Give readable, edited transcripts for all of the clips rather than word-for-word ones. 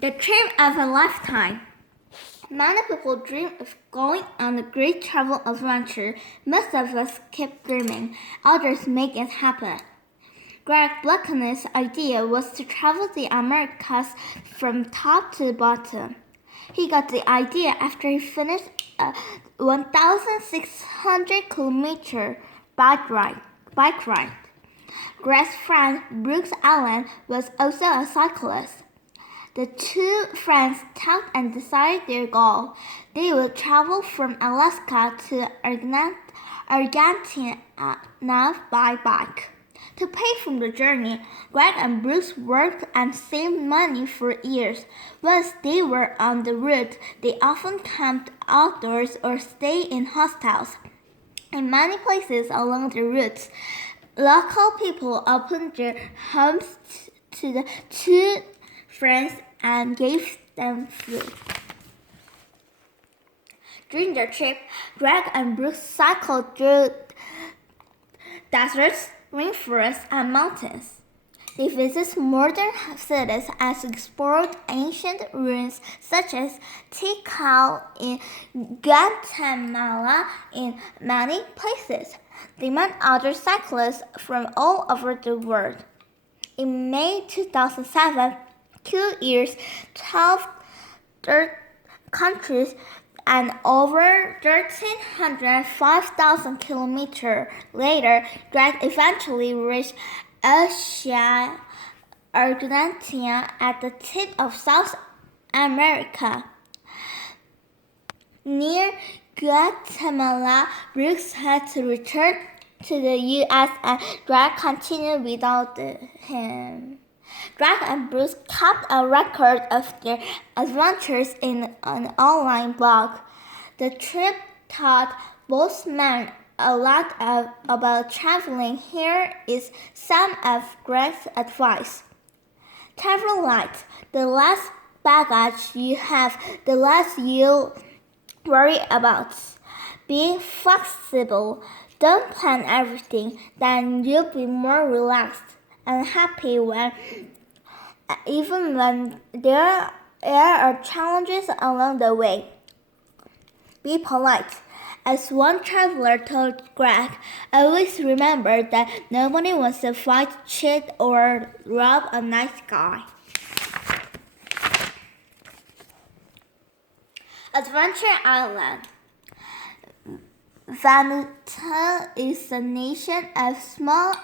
The dream of a lifetime. Many people dream of going on a great travel adventure. Most of us keep dreaming. Others make it happen. Greg Blacken's idea was to travel the Americas from top to bottom. He got the idea after he finished a 1,600-kilometer bike ride. Greg's friend Brooks Allen was also a cyclist. The two friends talked and decided their goal. They would travel from Alaska to Argentina by bike. To pay for the journey, Greg and Bruce worked and saved money for years. Once they were on the route, they often camped outdoors or stayed in hostels. In many places along the route, local people opened their homes to the two friends and gave them food. During their trip, Greg and Bruce cycled through deserts, rainforests, and mountains. They visited modern cities and explored ancient ruins such as Tikal in Guatemala. In many places, they met other cyclists from all over the world. In May 2007, 2 years, 12 countries, and over 1,305,000 kilometers later, Greg eventually reached Argentina at the tip of South America. Near Guatemala, Brooks had to return to the U.S. and Greg continued without him. Greg and Bruce kept a record of their adventures in an online blog. The trip taught both men a lot about traveling. Here is some of Greg's advice. Travel light. The less baggage you have, the less you'll worry about. Be flexible. Don't plan everything, then you'll be more relaxed and happy even when there are challenges along the way. Be polite. As one traveler told Greg, always remember that nobody wants to fight, cheat, or rob a nice guy. Adventure Island. Vanuatu is a nation of small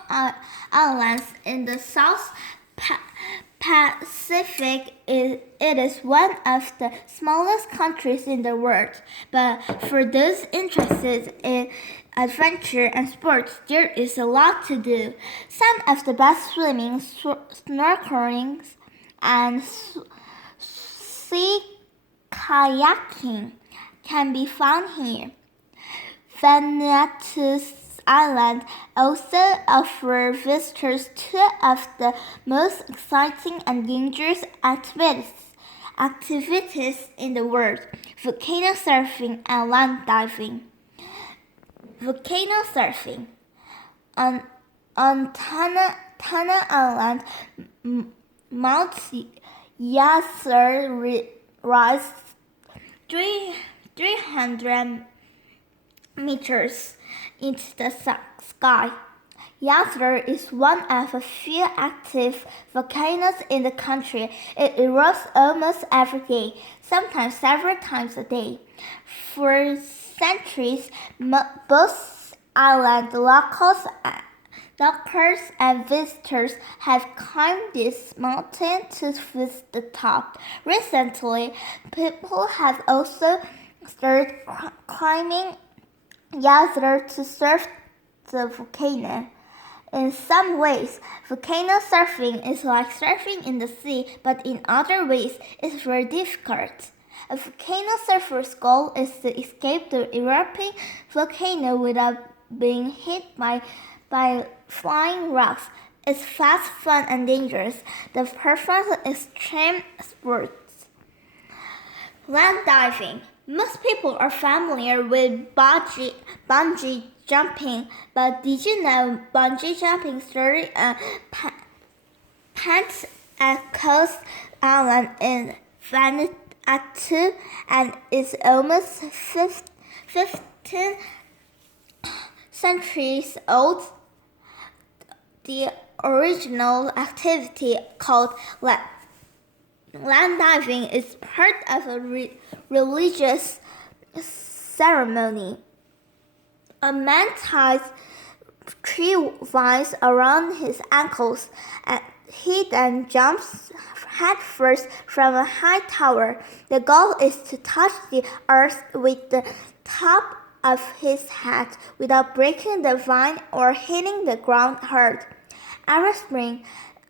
islands in the South Pacific. It is one of the smallest countries in the world, but for those interested in adventure and sports, there is a lot to do. Some of the best swimming, snorkeling, and sea kayaking can be found here. Vanuatu's island also offers visitors two of the most exciting and dangerous activities in the world: volcano surfing and land diving. Volcano surfing. On Tanna Island, Mount Yasur rises 300 meters into the sky. Yasur is one of a few active volcanoes in the country. It erupts almost every day, sometimes several times a day. For centuries, both island locals and visitors have climbed this mountain to visit the top. Recently, people have also started climbing Yasur to surf the volcano. In some ways, volcano surfing is like surfing in the sea, but in other ways, it's very difficult. A volcano surfer's goal is to escape the erupting volcano without being hit by flying rocks. It's fast, fun, and dangerous. The perfect extreme sports. Land diving. Most people are familiar with bungee jumping, but did you know bungee jumping started at Pensacola Island in Vanuatu and is almost 15 centuries old. The original activity called land diving is part of a religious ceremony. A man ties tree vines around his ankles and he then jumps headfirst from a high tower. The goal is to touch the earth with the top of his head without breaking the vine or hitting the ground hard. Every spring,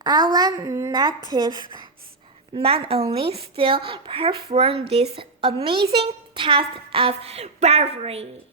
island natives, men only, still perform this amazing test of bravery.